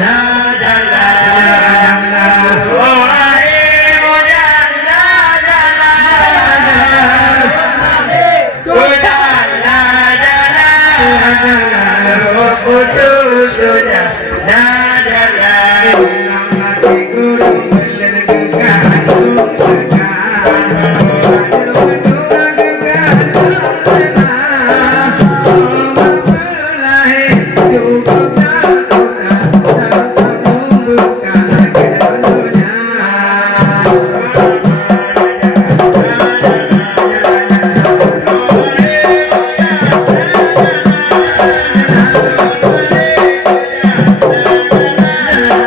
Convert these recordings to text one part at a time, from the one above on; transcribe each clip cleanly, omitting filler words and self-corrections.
Hãy subscribe cho kênh Ghiền Mì Gõ để không bỏ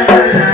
lỡ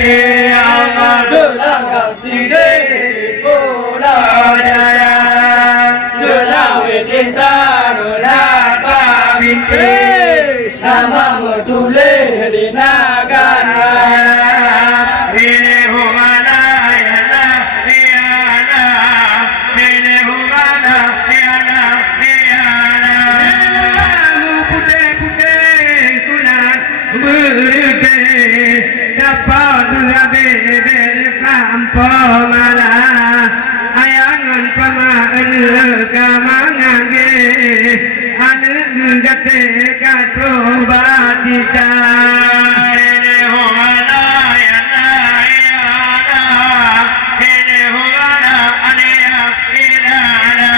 putih Allah Jelanggang sidih Pula jaya Jelawe cinta Menapa binti Nama tertulis di negara Ini humana ya Allah ya Allah Ini humana ya Allah ya Allah Putih-putih kulat berpeh dapat bebel kampomala ayangan pamaan kamangage anu gate katro batita ini humana ya Allah ya Allah ini humana ania ilana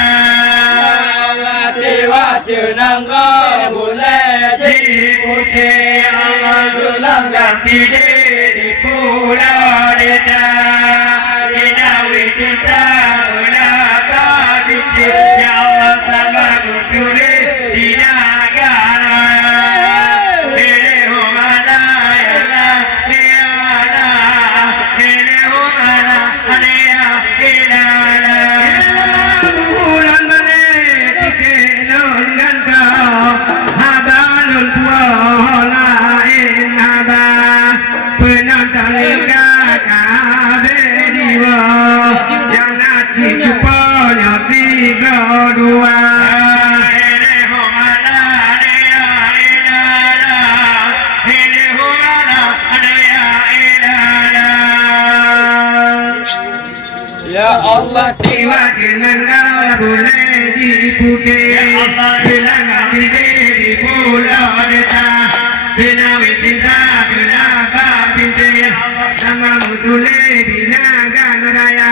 Allah dewa jenangga boleh putih Allah Jelanggang sidih di pulau desa Dinawi cinta menapa binti Ya Allah sama tertulis di negara Ini humana ya Allah ya Allah Ini humana ya ilana bulan balik tikelon ganto habalun puola inaba penonton kabe diwo yang ngaji cuponya tiga dua ini humana ya ilana ini humana ya ilana ya Allah dewa jenangga boleh diputih Jelanggang sidih di pulau desa Dinawi cinta menapa binti Nama tertulis di negara raya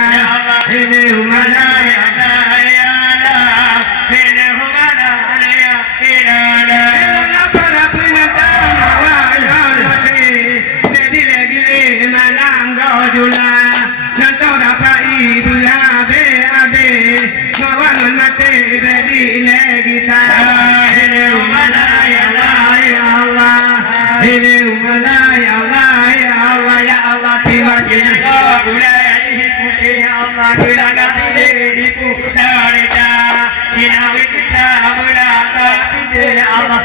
Ini humana ya Allah ya Allah Ini humana ya ilana Ilana para penonton awal Jadi lagi malam gojula Nonton dapat ibu abe Ngawangan mati beri kita Ini humana ya Allah ya Allah Ini humana ya Allah ya Allah ya Allah Tiba jenazah boleh putih ya Allah Jelanggang sidih di pulau desa Dinawi kita menapa binti ya Allah